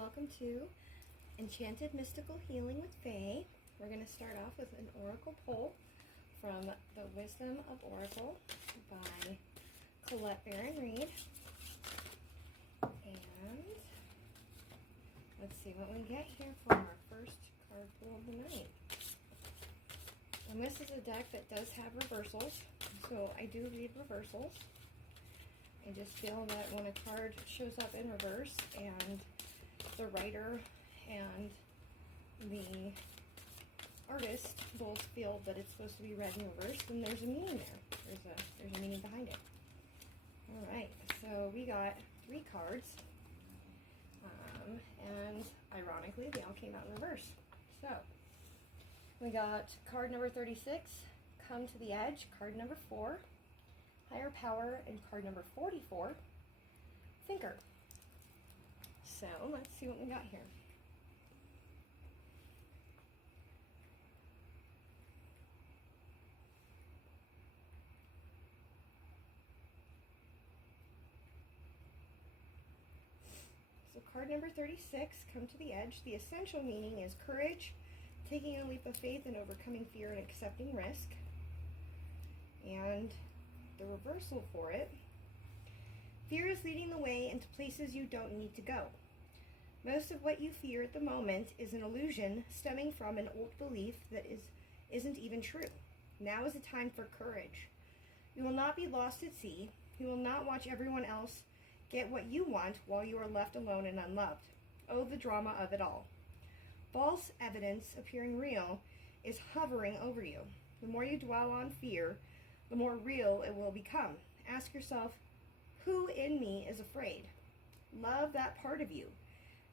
welcome to Enchanted Mystical Healing with Faye. We're going to start off with an oracle pull from The Wisdom of Oracle by Colette Baron Reed. And let's see what we get here for our first card pull of the night. And this is a deck that does have reversals, so I do read reversals. I just feel that when a card shows up in reverse and the writer and the artist both feel that it's supposed to be read in reverse, then there's a meaning there. There's a meaning behind it. Alright, so we got 3 cards. And ironically, they all came out in reverse. So, we got card number 36, Come to the Edge, card number 4, Higher Power, and card number 44, Thinker. So, let's see what we got here. So card number 36, Come to the Edge. The essential meaning is courage, taking a leap of faith and overcoming fear and accepting risk. And the reversal for it, fear is leading the way into places you don't need to go. Most of what you fear at the moment is an illusion stemming from an old belief that isn't even true. Now is the time for courage. You will not be lost at sea. You will not watch everyone else get what you want while you are left alone and unloved. Oh, the drama of it all. False evidence appearing real is hovering over you. The more you dwell on fear, the more real it will become. Ask yourself, who in me is afraid? Love that part of you.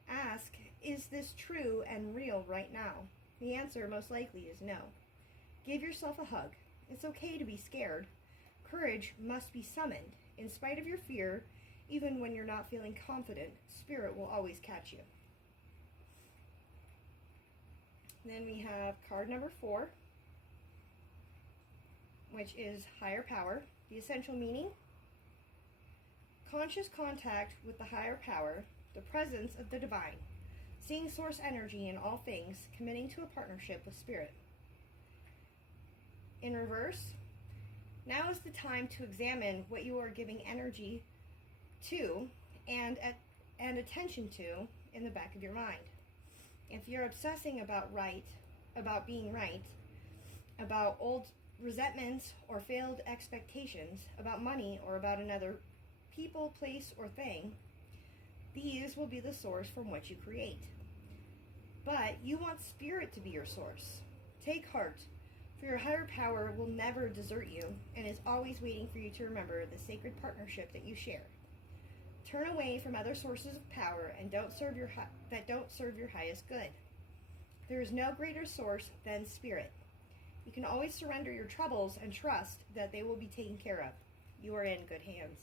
Ask, is this true and real right now? The answer most likely is no. Give yourself a hug. It's okay to be scared. Courage must be summoned. In spite of your fear, even when you're not feeling confident, Spirit will always catch you. Then we have card number 4, which is Higher Power. The essential meaning, conscious contact with the higher power, the presence of the divine, seeing source energy in all things, committing to a partnership with Spirit. In reverse, now is the time to examine what you are giving energy to and attention to in the back of your mind. If you're obsessing about being right, about old resentments or failed expectations, about money or about another people, place, or thing, these will be the source from which you create. But you want Spirit to be your source. Take heart, for your higher power will never desert you and is always waiting for you to remember the sacred partnership that you share. Turn away from other sources of power and that don't serve your highest good. There is no greater source than Spirit. You can always surrender your troubles and trust that they will be taken care of. You are in good hands.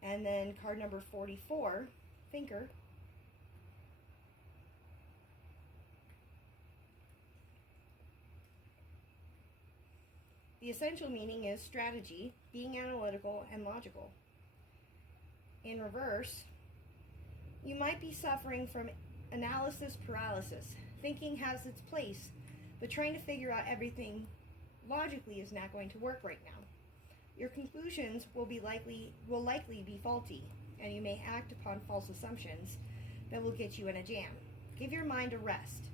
And then card number 44, Thinker. The essential meaning is strategy, being analytical and logical. In reverse, you might be suffering from analysis paralysis. Thinking has its place, but trying to figure out everything logically is not going to work right now. Your conclusions will likely be faulty, and you may act upon false assumptions that will get you in a jam. Give your mind a rest.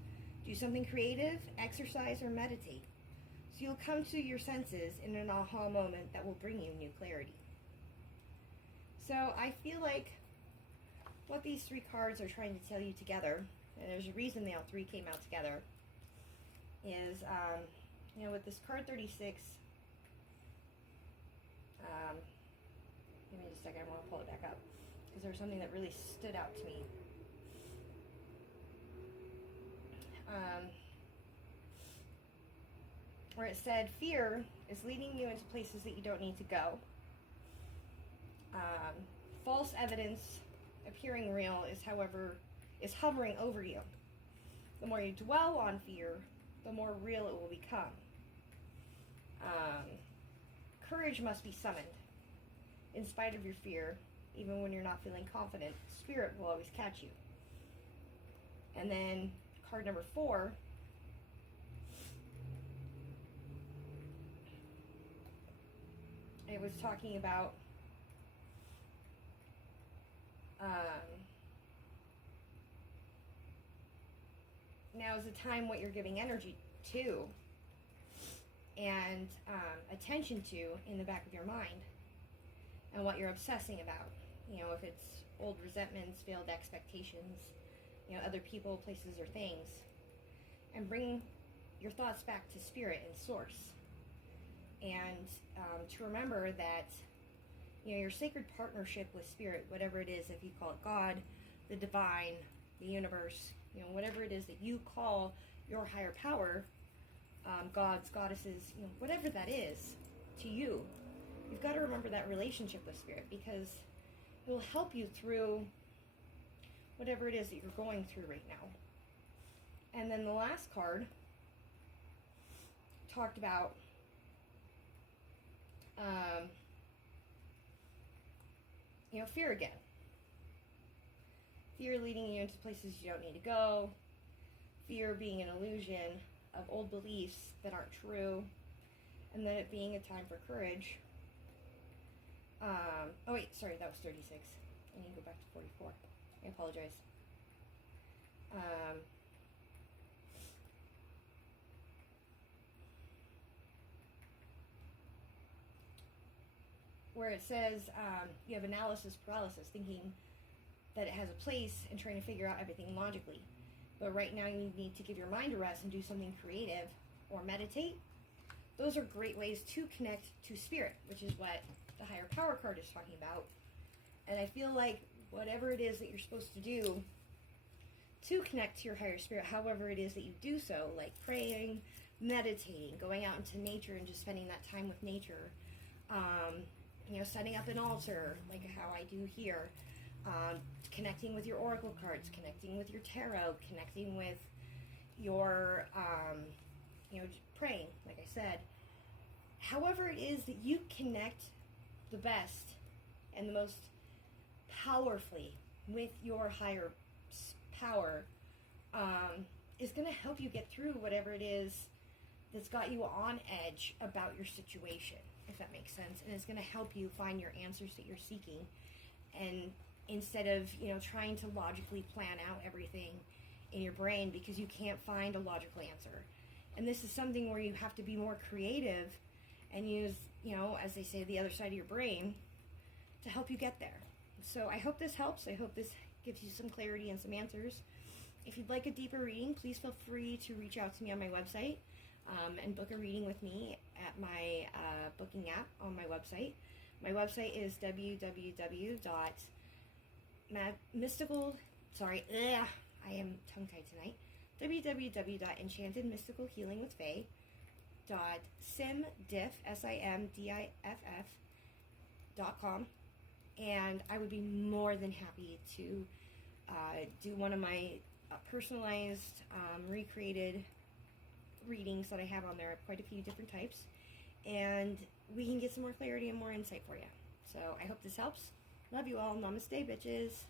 Do something creative, exercise, or meditate, so you'll come to your senses in an aha moment that will bring you new clarity. So I feel like what these 3 cards are trying to tell you together, and there's a reason they all 3 came out together, is, with this card 36, give me just a second, I want to pull it back up, because there was something that really stood out to me. Where it said, fear is leading you into places that you don't need to go. False evidence appearing real is hovering over you. The more you dwell on fear, the more real it will become. Courage must be summoned. In spite of your fear, even when you're not feeling confident, Spirit will always catch you. And then card number 4, it was talking about now is the time what you're giving energy to and attention to in the back of your mind, and what you're obsessing about. You know, if it's old resentments, failed expectations, you know, other people, places, or things. And bring your thoughts back to spirit and source. And to remember that, you know, your sacred partnership with spirit, whatever it is, if you call it God, the divine, the universe, you know, whatever it is that you call your higher power, gods, goddesses, you know, whatever that is to you, you've got to remember that relationship with spirit, because it will help you through whatever it is that you're going through right now. And then the last card talked about you know, fear again. Fear leading you into places you don't need to go. Fear being an illusion of old beliefs that aren't true. And then it being a time for courage. Oh wait, sorry, that was 36. I need to go back to 44. I apologize. Where it says you have analysis paralysis, thinking that it has a place and trying to figure out everything logically. But right now you need to give your mind a rest and do something creative or meditate. Those are great ways to connect to spirit, which is what the higher power card is talking about. And I feel like whatever it is that you're supposed to do to connect to your higher spirit, however it is that you do so, like praying, meditating, going out into nature and just spending that time with nature, you know, setting up an altar, like how I do here, connecting with your oracle cards, connecting with your tarot, connecting with your, you know, praying, like I said. However it is that you connect the best and the most powerfully with your higher power, is going to help you get through whatever it is that's got you on edge about your situation, if that makes sense. And it's going to help you find your answers that you're seeking. And instead of, you know, trying to logically plan out everything in your brain, because you can't find a logical answer. And this is something where you have to be more creative and use, you know, as they say, the other side of your brain to help you get there. So I hope this helps. I hope this gives you some clarity and some answers. If you'd like a deeper reading, please feel free to reach out to me on my website and book a reading with me at my booking app on my website. My website is I am tongue-tied tonight. www.enchantedmysticalhealingwithfaye.simdiff.com, and I would be more than happy to do one of my personalized, recreated readings that I have on there. I have quite a few different types, and we can get some more clarity and more insight for you. So I hope this helps. Love you all. Namaste, bitches.